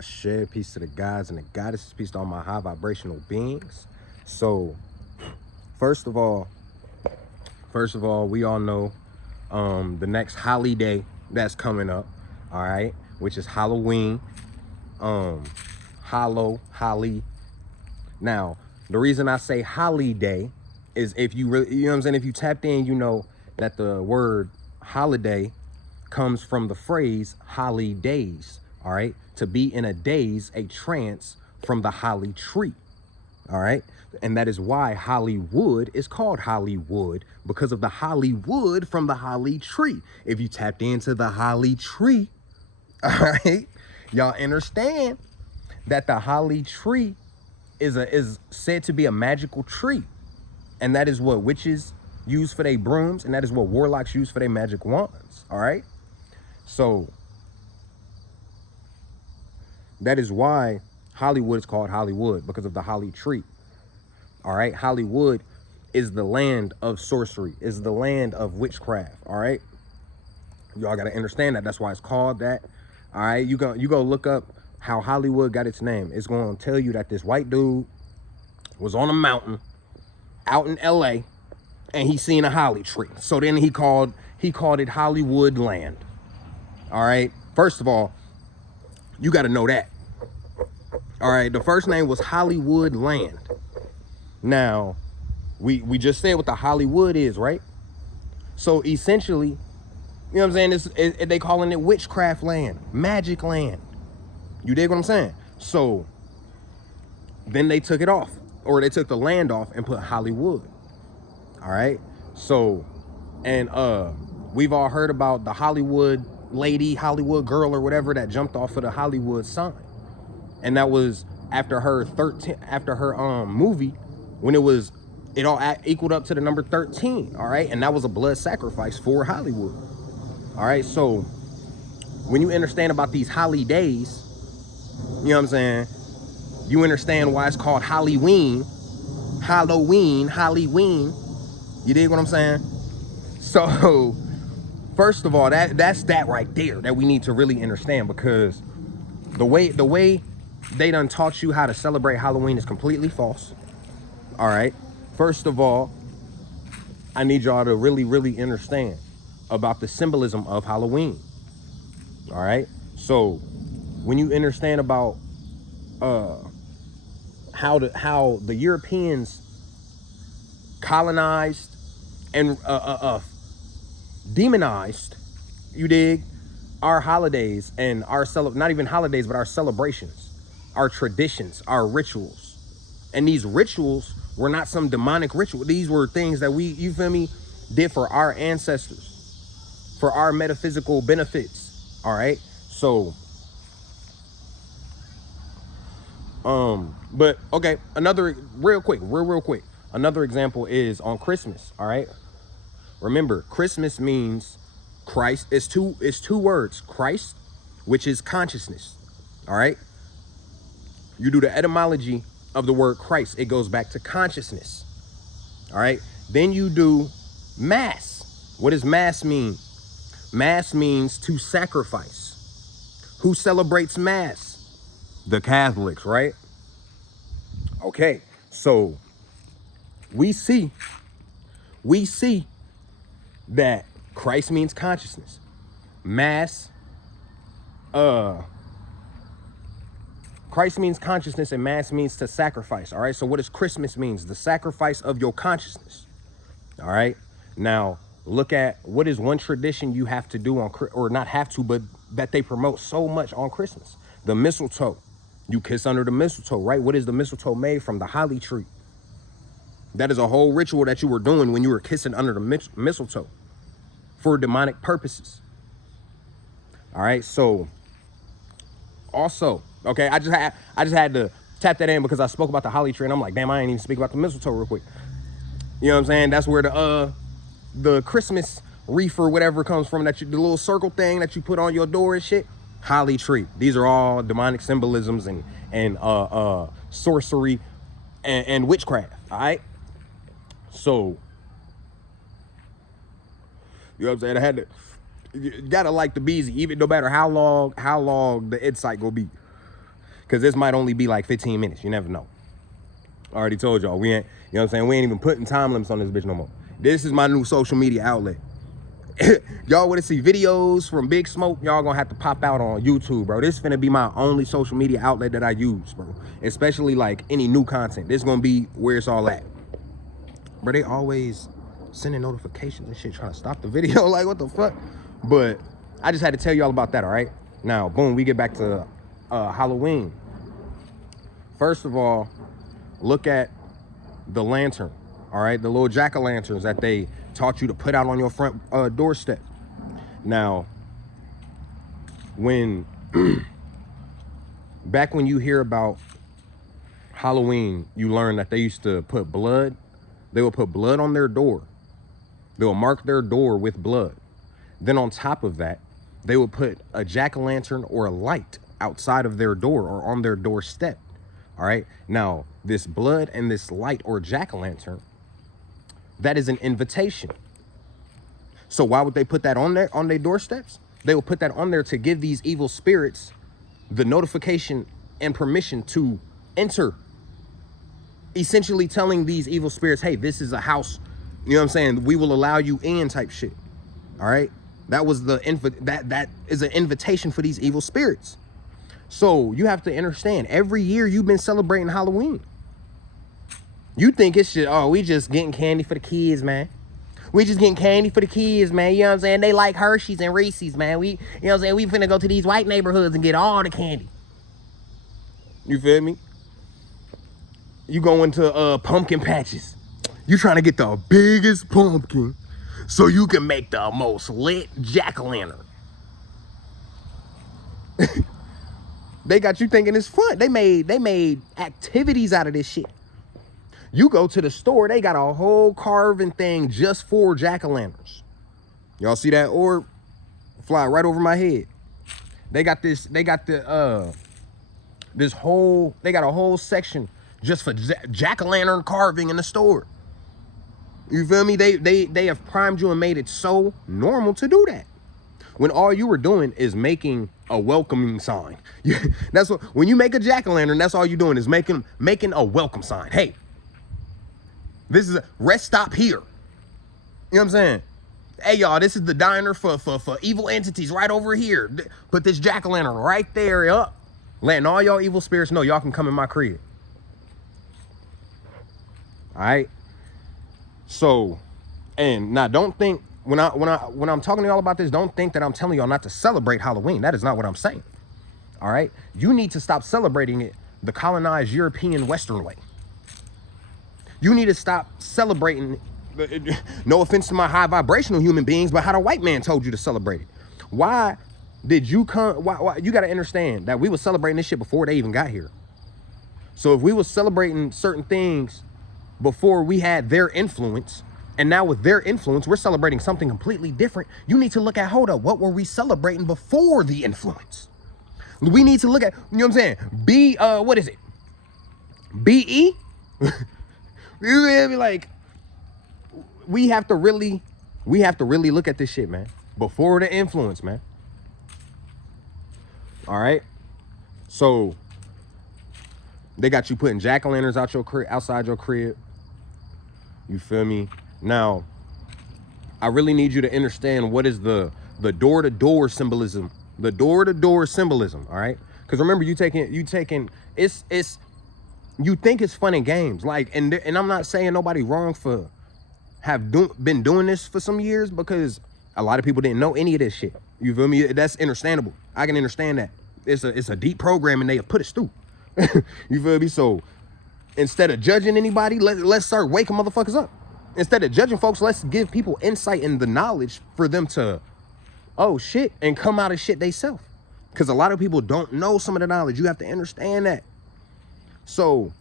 Share peace to the gods and the goddesses, peace to all my high vibrational beings. So, first of all, we all know the next holiday that's coming up, all right, which is Halloween. Holly. Now, the reason I say holiday is if you really, you know what I'm saying, if you tapped in, you know that the word holiday comes from the phrase holidays, all right? To be in a daze, a trance from the holly tree, all right? And that is why Hollywood is called Hollywood, because of the Hollywood from the holly tree. If you tapped into the holly tree, all right, y'all understand that the holly tree is said to be a magical tree. And that is what witches use for their brooms, and that is what warlocks use for their magic wands, all right? So that is why Hollywood is called Hollywood, because of the holly tree, all right? Hollywood is the land of sorcery, is the land of witchcraft, all right? Y'all got to understand that. That's why it's called that, all right? You go look up how Hollywood got its name. It's going to tell you that this white dude was on a mountain out in LA and he seen a holly tree. So then he called it Hollywood land. All right. First of all, you got to know that. All right. The first name was Hollywood land. Now, we just said what the Hollywood is, right? So essentially, you know what I'm saying? They calling it witchcraft land, magic land. You dig what I'm saying? So then they took it off, or they took the land off and put Hollywood. All right. So, and we've all heard about the Hollywood lady, Hollywood girl, or whatever that jumped off of the Hollywood sign. And that was after her movie, when it all equaled up to the number 13. All right. And that was a blood sacrifice for Hollywood. All right. So when you understand about these holidays, you know what I'm saying, you understand why it's called Halloween. You dig what I'm saying? So first of all, that's that right there that we need to really understand, because the way they done taught you how to celebrate Halloween is completely false. All right. First of all, I need y'all to really understand about the symbolism of Halloween. All right. So when you understand about how the Europeans colonized and demonized, you dig, our holidays and our not even holidays, but our celebrations, our traditions, our rituals. And these rituals were not some demonic ritual. These were things that we, you feel me, did for our ancestors, for our metaphysical benefits. All right. So but okay, another real quick, another example is on Christmas. All right. Remember, Christmas means Christ. It's two words, Christ, which is consciousness. All right. You do the etymology of the word Christ, it goes back to consciousness. All right. Then you do mass. What does mass mean? Mass means to sacrifice. Who celebrates mass? The Catholics, right? Okay, so we see that Christ means consciousness. Mass, Christ means consciousness, and mass means to sacrifice. All right, so what does Christmas means? The sacrifice of your consciousness. All right, now look at what is one tradition you have to do on, or not have to, but that they promote so much on Christmas. The mistletoe. You kiss under the mistletoe, right? What is the mistletoe made from? The holly tree. That is a whole ritual that you were doing when you were kissing under the mistletoe for demonic purposes. All right. So also, okay, I just had to tap that in because I spoke about the holly tree and I'm like, damn, I ain't even speak about the mistletoe real quick. You know what I'm saying? That's where the Christmas wreath or whatever comes from, that the little circle thing that you put on your door and shit. Holly tree. These are all demonic symbolisms and sorcery and witchcraft. All right. So, you know what I'm saying? I had to, you gotta like the beezy, even no matter how long the insight gonna be. Because this might only be like 15 minutes. You never know. I already told y'all, we ain't, you know what I'm saying? We ain't even putting time limits on this bitch no more. This is my new social media outlet. Y'all want to see videos from Big Smoke, y'all gonna have to pop out on YouTube, bro. This is finna be my only social media outlet that I use, bro. Especially like any new content. This is gonna be where it's all at. Bro, they always sending notifications and shit trying to stop the video. Like, what the fuck? But I just had to tell y'all about that, all right? Now, boom, we get back to Halloween. First of all, look at the lantern, all right? The little jack-o'-lanterns that they taught you to put out on your front doorstep. Now, when back when you hear about Halloween, you learn that they used to put blood. They would put blood on their door. They will mark their door with blood. Then on top of that, they would put a jack-o'-lantern or a light outside of their door or on their doorstep. All right. Now, this blood and this light or jack-o'-lantern, that is an invitation. So why would they put that on their doorsteps? They will put that on there to give these evil spirits the notification and permission to enter. Essentially telling these evil spirits, hey, this is a house. You know what I'm saying? We will allow you in type shit. All right. That was that is an invitation for these evil spirits. So you have to understand, every year you've been celebrating Halloween. You think it's shit, oh, we just getting candy for the kids, man. We just getting candy for the kids, man. You know what I'm saying? They like Hershey's and Reese's, man. You know what I'm saying? We finna go to these white neighborhoods and get all the candy. You feel me? You go into pumpkin patches. You trying to get the biggest pumpkin so you can make the most lit jack-o'-lantern. They got you thinking it's fun. They made activities out of this shit. You go to the store, they got a whole carving thing just for jack-o'-lanterns. Y'all see that orb fly right over my head? They got this, they got a whole section just for jack-o'-lantern carving in the store. You feel me? They have primed you and made it so normal to do that. When all you were doing is making a welcoming sign. That's what, when you make a jack-o'-lantern, that's all you're doing is making a welcome sign. Hey, this is a rest stop here. You know what I'm saying? Hey, y'all, this is the diner for evil entities right over here. Put this jack-o'-lantern right there up. Letting all y'all evil spirits know y'all can come in my crib. All right? So, and now don't think, when I'm talking to y'all about this, don't think that I'm telling y'all not to celebrate Halloween. That is not what I'm saying. All right? You need to stop celebrating it the colonized European Western way. You need to stop celebrating, no offense to my high vibrational human beings, but how the white man told you to celebrate it. Why did you come? Why you got to understand that we were celebrating this shit before they even got here. So if we were celebrating certain things before we had their influence, and now with their influence, we're celebrating something completely different, you need to look at, hold up, what were we celebrating before the influence? We need to look at, you know what I'm saying? What is it? BE? You feel me? Like, we have to really look at this shit, man. Before the influence, man. All right? So, they got you putting jack-o'-lanterns outside your crib. You feel me? Now, I really need you to understand what is the door-to-door symbolism. The door-to-door symbolism, all right? Because remember, you think it's fun and games. Like, and I'm not saying nobody wrong for been doing this for some years, because a lot of people didn't know any of this shit. You feel me? That's understandable. I can understand that. It's a deep programming they have put us through. You feel me? So instead of judging anybody, let's start waking motherfuckers up. Instead of judging folks, let's give people insight and the knowledge for them to, oh shit, and come out of shit they self. Because a lot of people don't know some of the knowledge. You have to understand that. So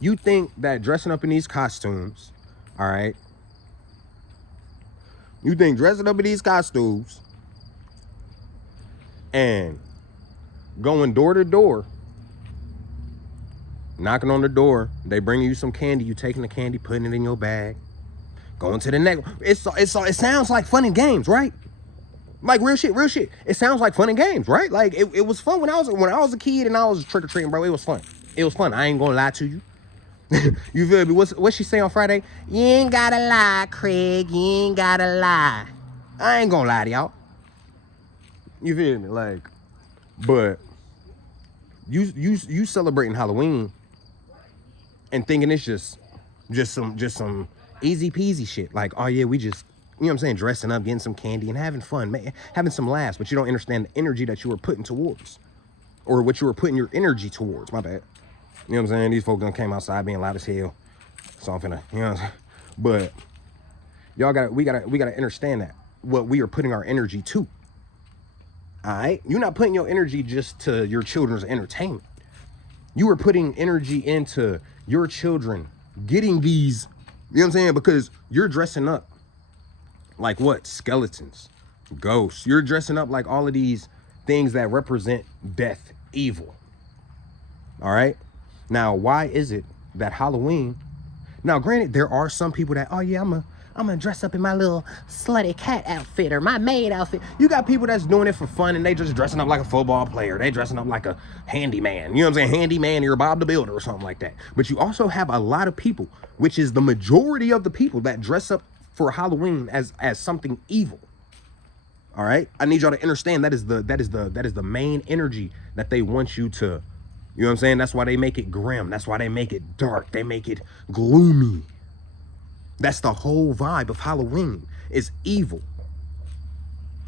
you think that dressing up in these costumes, all right? You think dressing up in these costumes and going door to door, knocking on the door, they bring you some candy, you taking the candy, putting it in your bag, going to the next. It sounds like fun and games, right? Like real shit, real shit. It sounds like fun and games, right? Like it was fun when I was a kid and I was trick or treating, bro. It was fun. It was fun. I ain't gonna lie to you. You feel me? What she say on Friday? You ain't gotta lie, Craig. You ain't gotta lie. I ain't gonna lie to y'all. You feel me? Like, but you celebrating Halloween and thinking it's just some easy peasy shit. Like, oh yeah, we just, you know what I'm saying, dressing up, getting some candy and having fun, man, having some laughs, but you don't understand the energy that you were putting towards, or what you were putting your energy towards. My bad. You know what I'm saying? These folks done came outside being loud as hell. So I'm finna, you know what I'm saying? But y'all we gotta understand that what we are putting our energy to. All right? You're not putting your energy just to your children's entertainment. You are putting energy into your children getting these, you know what I'm saying? Because you're dressing up like what? Skeletons, ghosts. You're dressing up like all of these things that represent death, evil. All right? Now, why is it that Halloween, now granted, there are some people that, oh yeah, I'm gonna dress up in my little slutty cat outfit or my maid outfit. You got people that's doing it for fun and they just dressing up like a football player. They dressing up like a handyman. You know what I'm saying? Handyman, you're Bob the Builder or something like that. But you also have a lot of people, which is the majority of the people, that dress up for Halloween as something evil. All right? I need y'all to understand that is the main energy that they want you to. You know what I'm saying? That's why they make it grim. That's why they make it dark. They make it gloomy. That's the whole vibe of Halloween, is evil.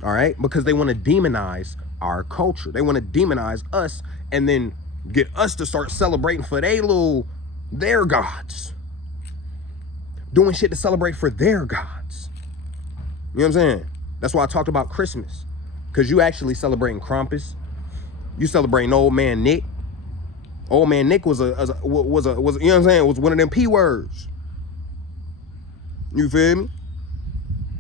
All right? Because they want to demonize our culture. They want to demonize us and then get us to start celebrating for their gods. Doing shit to celebrate for their gods. You know what I'm saying? That's why I talked about Christmas. Because you actually celebrating Krampus. You celebrating Old Man Nick. Old Man Nick was a you know what I'm saying, was one of them P words. You feel me?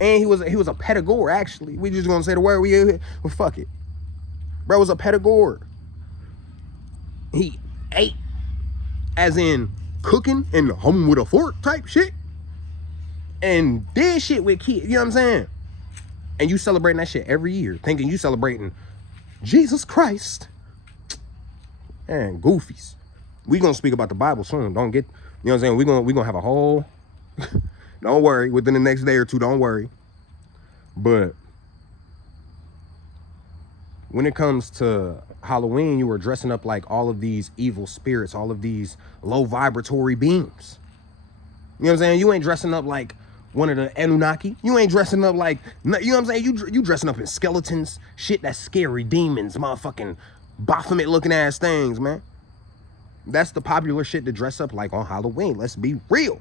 And he was a pedagore, actually. We just gonna say the word, well, fuck it. Bro was a pedagore. He ate, as in cooking and home with a fork type shit. And did shit with kids, you know what I'm saying? And you celebrating that shit every year, thinking you celebrating Jesus Christ. And goofies. We gonna speak about the Bible soon. Don't get, you know what I'm saying? We gonna have a whole don't worry, within the next day or two, don't worry. But when it comes to Halloween, you were dressing up like all of these evil spirits, all of these low vibratory beings. You know what I'm saying? You ain't dressing up like one of the Anunnaki. You ain't dressing up like, you know what I'm saying? You dressing up in skeletons, shit that's scary, demons, motherfucking Baphomet looking ass things, man. That's the popular shit to dress up like on Halloween. Let's be real.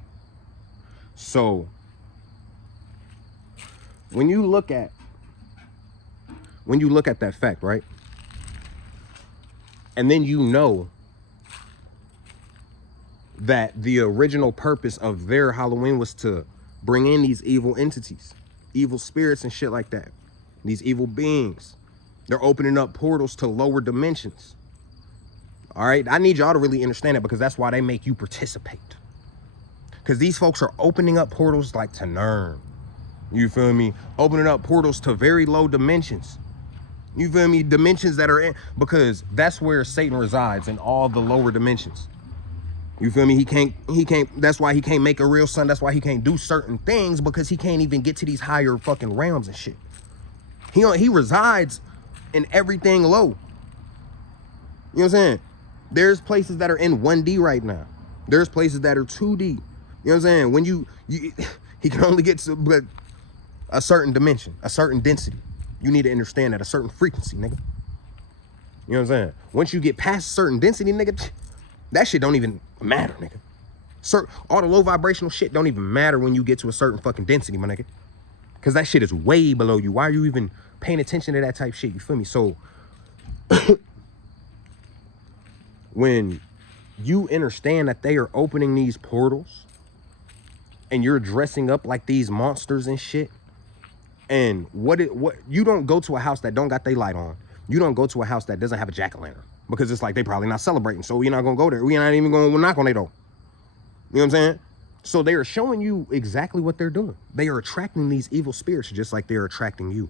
So when you look at that fact, right? And then you know that the original purpose of their Halloween was to bring in these evil entities, evil spirits and shit like that. These evil beings. They're opening up portals to lower dimensions. All right? I need y'all to really understand it, because that's why they make you participate. Because these folks are opening up portals like to Nern. You feel me? Opening up portals to very low dimensions. You feel me? Dimensions that are in, because that's where Satan resides, in all the lower dimensions. You feel me? He can't, that's why he can't make a real son. That's why he can't do certain things, because he can't even get to these higher fucking realms and shit. He resides in everything low. You know what I'm saying? There's places that are in 1D right now. There's places that are 2D. You know what I'm saying? When he can only get to but a certain dimension, a certain density. You need to understand that, a certain frequency, nigga. You know what I'm saying? Once you get past a certain density, nigga, that shit don't even matter, nigga. All the low vibrational shit don't even matter when you get to a certain fucking density, my nigga. Because that shit is way below you. Why are you even paying attention to that type shit? You feel me? So when you understand that they are opening these portals and you're dressing up like these monsters and shit, and what you don't go to a house that don't got their light on. You don't go to a house that doesn't have a jack-o'-lantern, because it's like they probably not celebrating, so we're not gonna go there. We're not even gonna knock on their door. You know what I'm saying? So they are showing you exactly what they're doing. They are attracting these evil spirits just like they're attracting you.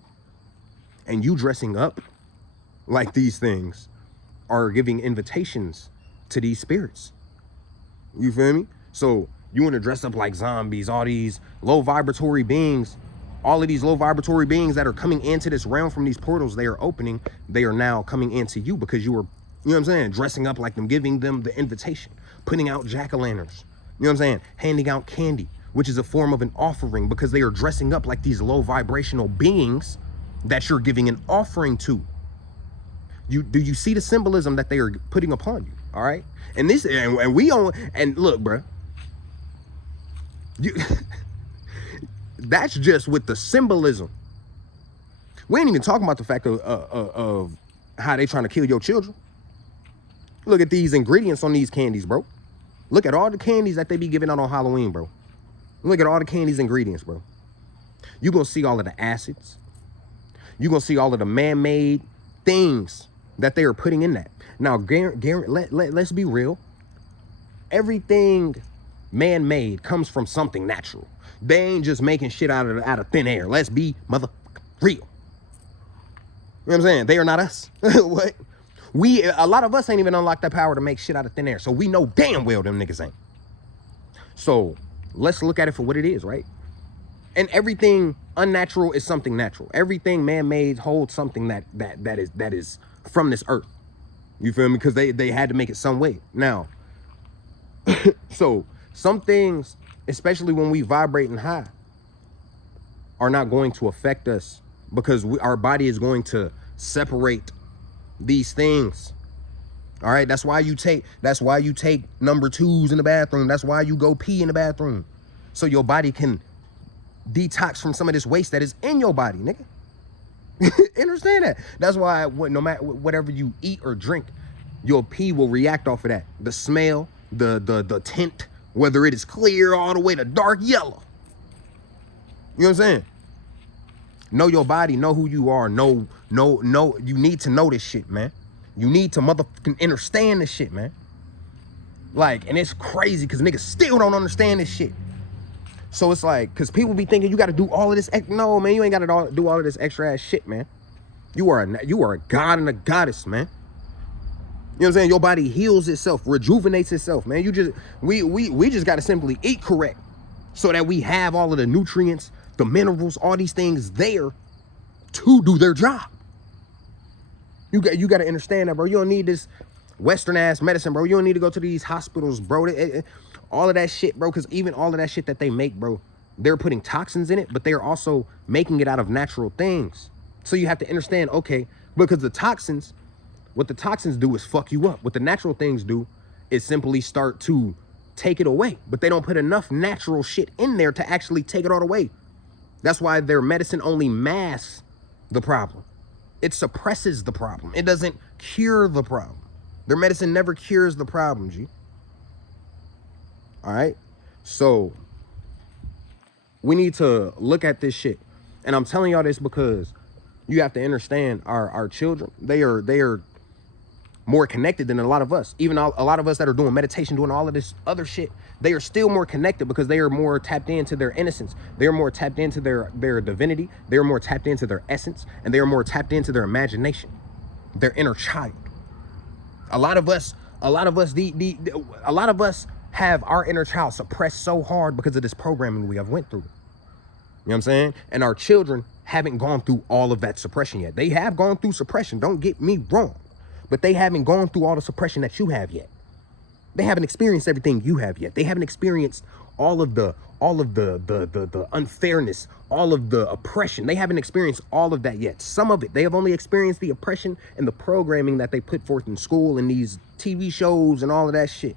And you dressing up like these things are giving invitations to these spirits. You feel me? So you want to dress up like zombies, all these low vibratory beings, all of these low vibratory beings that are coming into this realm from these portals they are opening, they are now coming into you because you were, you know what I'm saying, dressing up like them, giving them the invitation, putting out jack-o'-lanterns, you know what I'm saying, handing out candy, which is a form of an offering because they are dressing up like these low vibrational beings that you're giving an offering to. Do you see the symbolism that they are putting upon you? All right. And this, and we on, and look, bro, that's just with the symbolism. We ain't even talking about the fact of how they trying to kill your children. Look at these ingredients on these candies, bro. Look at all the candies that they be giving out on Halloween, bro. Look at all the candies ingredients, bro. You're going to see all of the acids. You're going to see all of the man-made things that they are putting in that. Now, let's be real. Everything man-made comes from something natural. They ain't just making shit out of thin air. Let's be motherfucking real. You know what I'm saying? They are not us. What? A lot of us ain't even unlocked that power to make shit out of thin air. So we know damn well them niggas ain't. So let's look at it for what it is, right? And everything unnatural is something natural. Everything man-made holds something that is from this earth. You feel me? Because they had to make it some way. Now, so some things, especially when we vibrating high, are not going to affect us because our body is going to separate these things. All right, that's why you take number 2s in the bathroom. That's why you go pee in the bathroom, so your body can detox from some of this waste that is in your body, nigga. Understand that? That's why no matter whatever you eat or drink, your pee will react off of that. The smell, the tint, whether it is clear all the way to dark yellow. You know what I'm saying? Know your body, know who you are, know, you need to know this shit, man. You need to motherfucking understand this shit, man. Like, and it's crazy because niggas still don't understand this shit. So it's like, because people be thinking you got to do all of this. No, man, you ain't got to do all of this extra ass shit, man. You are a god and a goddess, man. You know what I'm saying? Your body heals itself, rejuvenates itself, man. We just got to simply eat correct so that we have all of the nutrients, the minerals, all these things there to do their job. You got to understand that, bro. You don't need this Western ass medicine, bro. You don't need to go to these hospitals, bro. All of that shit, bro, because even all of that shit that they make, bro, they're putting toxins in it, but they're also making it out of natural things. So you have to understand, okay, because what the toxins do is fuck you up. What the natural things do is simply start to take it away, but they don't put enough natural shit in there to actually take it all away. That's why their medicine only masks the problem. It suppresses the problem. It doesn't cure the problem. Their medicine never cures the problem, G. All right? So we need to look at this shit. And I'm telling y'all this because you have to understand our children. They are more connected than a lot of us. Even a lot of us that are doing meditation, doing all of this other shit, they are still more connected because they are more tapped into their innocence. They are more tapped into their divinity. They are more tapped into their essence, and they are more tapped into their imagination, their inner child. A lot of us have our inner child suppressed so hard because of this programming we have went through. You know what I'm saying? And our children haven't gone through all of that suppression yet. They have gone through suppression, don't get me wrong, but they haven't gone through all the suppression that you have yet. They haven't experienced everything you have yet. They haven't experienced all of the unfairness, all of the oppression. They haven't experienced all of that yet. Some of it, they have only experienced the oppression and the programming that they put forth in school and these TV shows and all of that shit.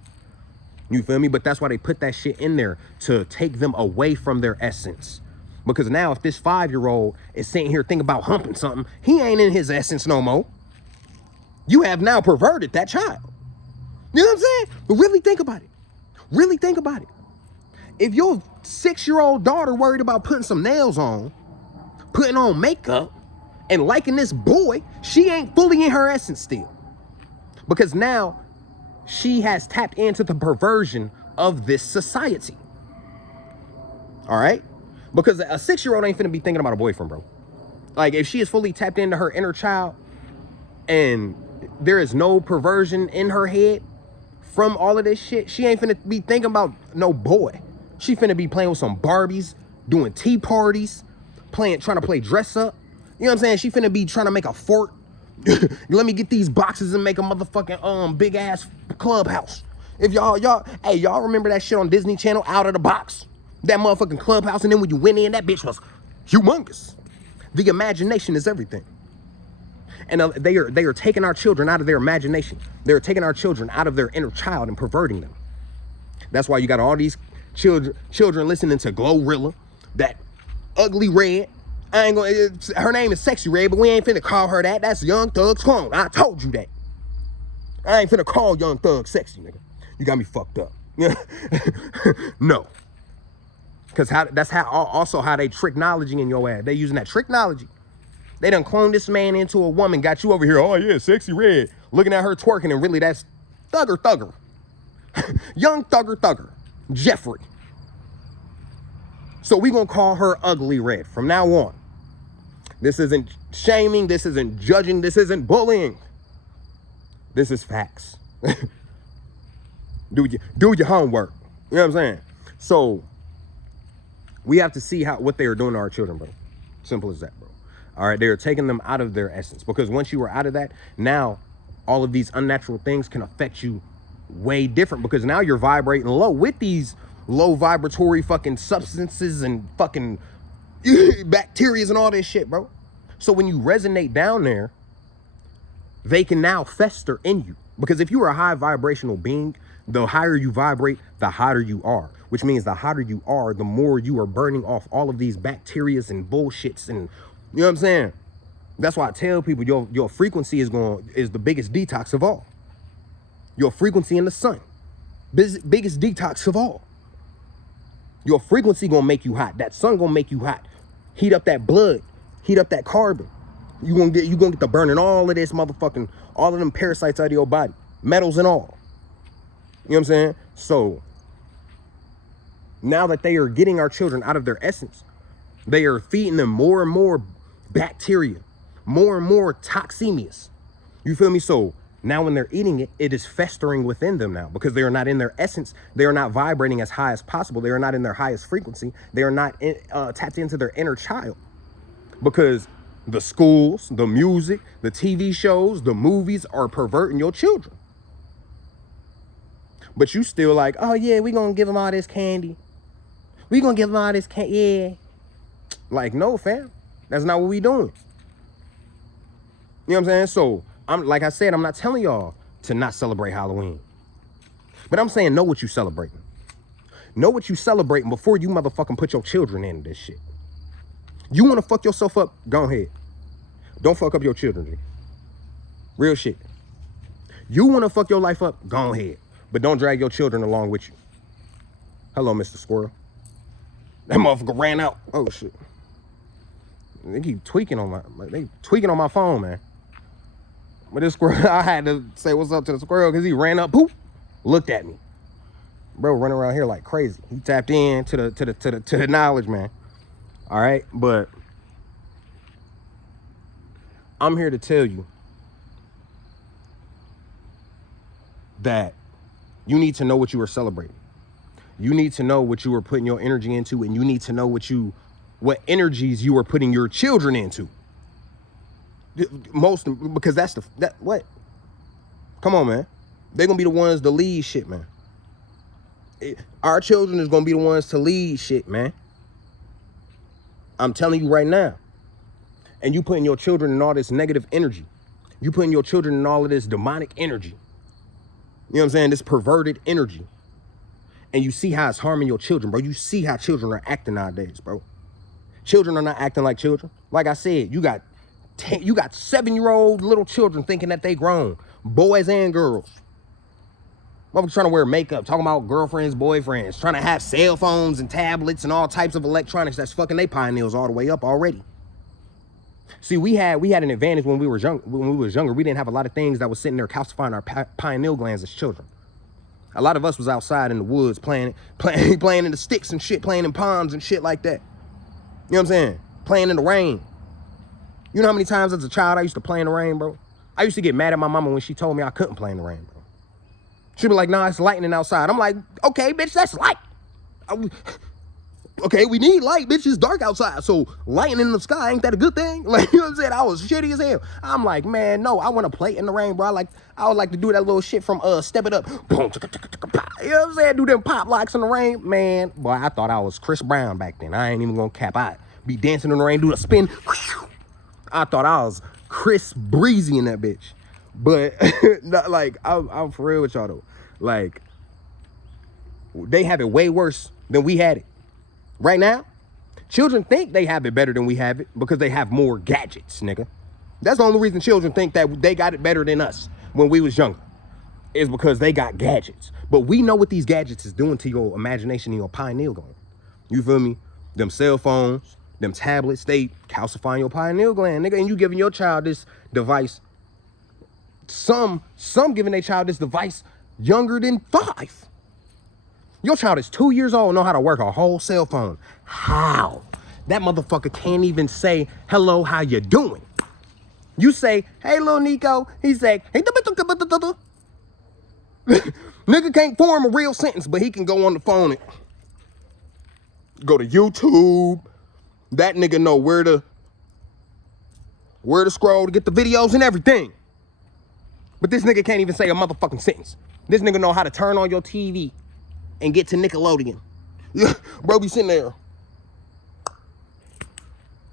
You feel me? But that's why they put that shit in there, to take them away from their essence. Because now if this 5-year-old is sitting here thinking about humping something, he ain't in his essence no more. You have now perverted that child. You know what I'm saying? But really think about it. Really think about it. If your 6-year-old daughter worried about putting some nails on, putting on makeup, and liking this boy, she ain't fully in her essence still. Because now she has tapped into the perversion of this society. All right? Because a 6-year-old ain't finna be thinking about a boyfriend, bro. Like, if she is fully tapped into her inner child and there is no perversion in her head from all of this shit, she ain't finna be thinking about no boy. She finna be playing with some Barbies, doing tea parties, trying to play dress up. You know what I'm saying? She finna be trying to make a fort. Let me get these boxes and make a motherfucking big ass clubhouse. If y'all remember that shit on Disney Channel, Out of the Box? That motherfucking clubhouse, and then when you went in, that bitch was humongous. The imagination is everything. And they are taking our children out of their imagination. They're taking our children out of their inner child and perverting them. That's why you got all these children listening to Glorilla, that ugly red. I ain't gonna. Her name is Sexy Red, but we ain't finna call her that. That's Young Thug's clone. I told you that. I ain't finna call Young Thug sexy, nigga. You got me fucked up. No. Because that's also how they tricknology in your ass. They using that tricknology. They done cloned this man into a woman, got you over here, oh yeah, Sexy Red, looking at her twerking, and really that's Thugger. Young Thugger. Jeffrey. So we gonna call her Ugly Red from now on. This isn't shaming, this isn't judging, this isn't bullying. This is facts. Do your homework. You know what I'm saying? So we have to see what they are doing to our children, bro. Simple as that, bro. All right, they're taking them out of their essence, because once you are out of that, now all of these unnatural things can affect you way different, because now you're vibrating low with these low vibratory fucking substances and fucking bacteria and all this shit, bro. So when you resonate down there, they can now fester in you, because if you are a high vibrational being, the higher you vibrate, the hotter you are, which means the hotter you are, the more you are burning off all of these bacterias and bullshits, and you know what I'm saying? That's why I tell people your frequency is the biggest detox of all. Your frequency in the sun, biggest detox of all. Your frequency gonna make you hot. That sun gonna make you hot. Heat up that blood, heat up that carbon. You gonna get the burning all of this motherfucking, all of them parasites out of your body, metals and all. You know what I'm saying? So now that they are getting our children out of their essence, they are feeding them more and more bacteria, more and more toxemias. You feel me? So now when they're eating it, it is festering within them now, because they are not in their essence. They are not vibrating as high as possible. They are not in their highest frequency. They are not tapped into their inner child, because the schools, the music, the TV shows, the movies are perverting your children. But you still like, oh yeah, we gonna give them all this candy. We gonna give them all this candy, yeah. Like, no, fam. That's not what we doing. You know what I'm saying? So, like I said, I'm not telling y'all to not celebrate Halloween. But I'm saying know what you celebrating. Know what you celebrating before you motherfucking put your children in this shit. You want to fuck yourself up? Go ahead. Don't fuck up your children, G. Real shit. You want to fuck your life up? Go ahead. But don't drag your children along with you. Hello, Mr. Squirrel. That motherfucker ran out. Oh, shit. They keep tweaking on my phone, man. But this squirrel, I had to say what's up to the squirrel because he ran up, poop, looked at me. Bro running around here like crazy. He tapped in to the knowledge, man. All right, but I'm here to tell you that you need to know what you are celebrating. You need to know what you are putting your energy into, and you need to know what energies you are putting your children into. Because what? Come on, man. They're gonna be the ones to lead shit, man. Our children is gonna be the ones to lead shit, man. I'm telling you right now. And you putting your children in all this negative energy. You putting your children in all of this demonic energy. You know what I'm saying? This perverted energy. And you see how it's harming your children, bro. You see how children are acting nowadays, bro. Children are not acting like children. Like I said, you got 7-year-old little children thinking that they grown. Boys and girls. Motherfuckers trying to wear makeup, talking about girlfriends, boyfriends, trying to have cell phones and tablets and all types of electronics that's fucking they pineals all the way up already. See, we had an advantage when we were younger. We didn't have a lot of things that was sitting there calcifying our pineal glands as children. A lot of us was outside in the woods playing in the sticks and shit, playing in ponds and shit like that. You know what I'm saying? Playing in the rain. You know how many times as a child I used to play in the rain, bro? I used to get mad at my mama when she told me I couldn't play in the rain, bro. She'd be like, nah, it's lightning outside. I'm like, okay, bitch, that's light. Okay, we need light, bitch. It's dark outside. So lightning in the sky, ain't that a good thing? Like, you know what I'm saying? I was shitty as hell. I'm like, man, no, I want to play in the rain, bro. I would like to do that little shit from Step It Up. Boom, you know what I'm saying? Do them pop locks in the rain. Man, boy, I thought I was Chris Brown back then. I ain't even gonna cap. I'd be dancing in the rain, do a spin. I thought I was Chris Breezy in that bitch. But not like I'm for real with y'all though. Like, they have it way worse than we had it. Right now, children think they have it better than we have it because they have more gadgets, nigga. That's the only reason children think that they got it better than us when we was younger, is because they got gadgets. But we know what these gadgets is doing to your imagination and your pineal gland. You feel me? Them cell phones, them tablets, they calcifying your pineal gland, nigga. And you giving your child this device. Some giving their child this device younger than 5. Your child is 2 years old, know how to work a whole cell phone. How? That motherfucker can't even say, hello, how you doing? You say, hey, little Nico. He say, hey, nigga can't form a real sentence, but he can go on the phone and go to YouTube. That nigga know where to scroll to get the videos and everything. But this nigga can't even say a motherfucking sentence. This nigga know how to turn on your TV and get to Nickelodeon. Bro be sitting there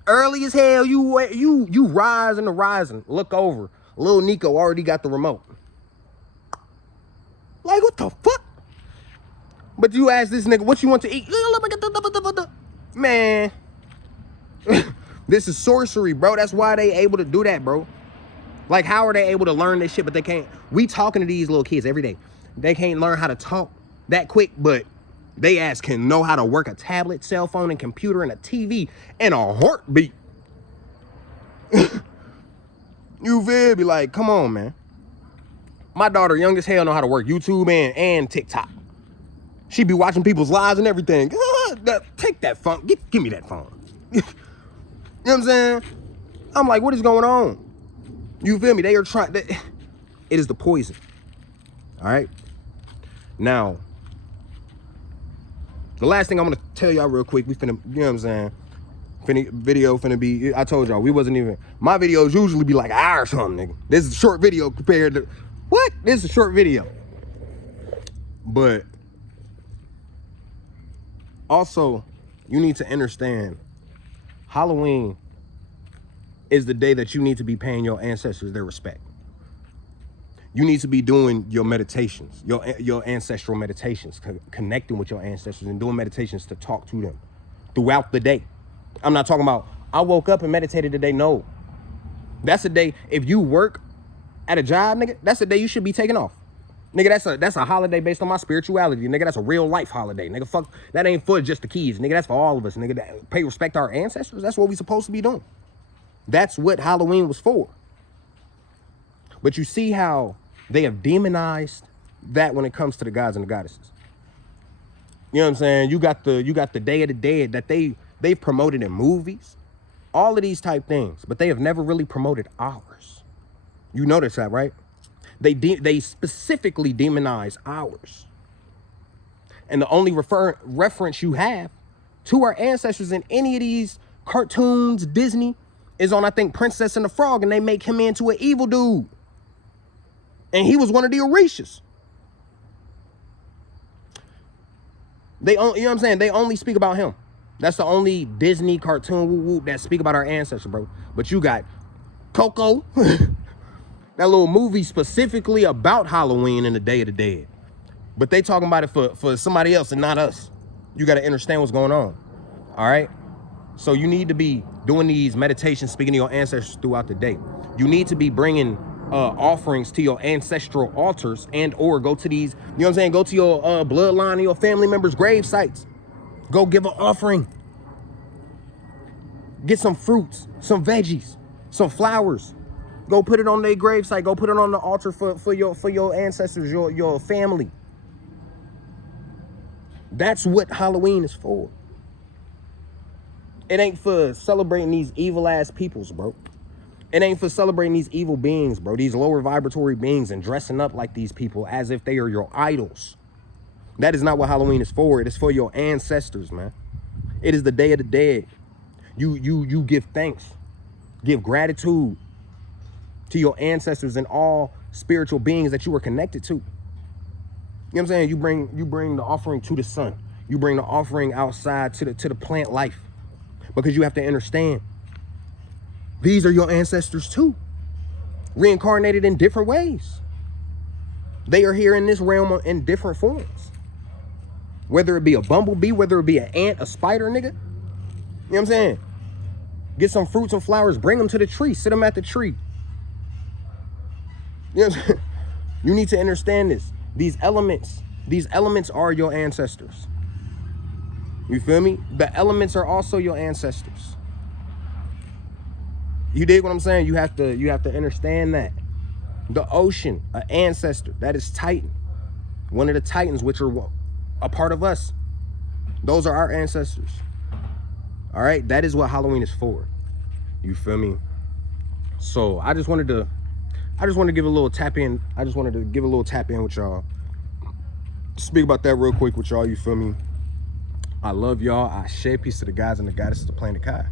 early as hell. You rising. Look over. Little Nico already got the remote. Like, what the fuck? But you ask this nigga, what you want to eat? Man. This is sorcery, bro. That's why they able to do that, bro. Like, how are they able to learn this shit, but they can't? We talking to these little kids every day. They can't learn how to talk that quick, but they ass can know how to work a tablet, cell phone, and computer, and a TV in a heartbeat. You feel me? Like, come on, man. My daughter, young as hell, know how to work YouTube and TikTok. She be watching people's lives and everything. Take that phone. Give me that phone. You know what I'm saying? I'm like, what is going on? You feel me? They are trying. It is the poison. All right? Now, the last thing I'm going to tell y'all real quick, we finna, you know what I'm saying? Video finna be, I told y'all, we wasn't even, my videos usually be like an hour or something, nigga. This is a short video compared to, what? This is a short video. But also, you need to understand, Halloween is the day that you need to be paying your ancestors their respect. You need to be doing your meditations, your ancestral meditations, connecting with your ancestors and doing meditations to talk to them throughout the day. I'm not talking about, I woke up and meditated today. No. That's a day, if you work at a job, nigga, that's a day you should be taking off. Nigga, that's a holiday based on my spirituality. Nigga, that's a real life holiday. Nigga, fuck, that ain't for just the kids. Nigga, that's for all of us. Nigga, pay respect to our ancestors. That's what we supposed to be doing. That's what Halloween was for. But you see how they have demonized that when it comes to the gods and the goddesses. You know what I'm saying? You got the Day of the Dead that they've promoted in movies, all of these type things, but they have never really promoted ours. You notice that, right? They specifically demonize ours. And the only reference you have to our ancestors in any of these cartoons, Disney, is on, I think, Princess and the Frog, and they make him into an evil dude. And he was one of the Orishas. You know what I'm saying? They only speak about him. That's the only Disney cartoon that speak about our ancestors, bro. But you got Coco, that little movie specifically about Halloween and the Day of the Dead. But they talking about it for somebody else and not us. You got to understand what's going on. All right? So you need to be doing these meditations, speaking to your ancestors throughout the day. You need to be bringing offerings to your ancestral altars and or go to these, you know what I'm saying? Go to your bloodline and your family members' grave sites. Go give an offering. Get some fruits, some veggies, some flowers. Go put it on their grave site. Go put it on the altar for your ancestors, your family. That's what Halloween is for. It ain't for celebrating these evil ass peoples, bro. It ain't for celebrating these evil beings, bro. These lower vibratory beings and dressing up like these people as if they are your idols. That is not what Halloween is for. It is for your ancestors, man. It is the Day of the Dead. You give thanks, give gratitude to your ancestors and all spiritual beings that you were connected to. You know what I'm saying? You bring the offering to the sun. You bring the offering outside to the plant life, because you have to understand these are your ancestors too, reincarnated in different ways. They are here in this realm in different forms. Whether it be a bumblebee, whether it be an ant, a spider, nigga. You know what I'm saying? Get some fruits and flowers, bring them to the tree, sit them at the tree. You know what I'm saying? You need to understand this. These elements are your ancestors. You feel me? The elements are also your ancestors. You dig what I'm saying? You have to understand that. The ocean, an ancestor, that is Titan. One of the Titans, which are a part of us. Those are our ancestors. All right? That is what Halloween is for. You feel me? So I just wanted to give a little tap in. I just wanted to give a little tap in with y'all. Speak about that real quick with y'all. You feel me? I love y'all. I share peace to the guys and the goddesses of Planet Kai.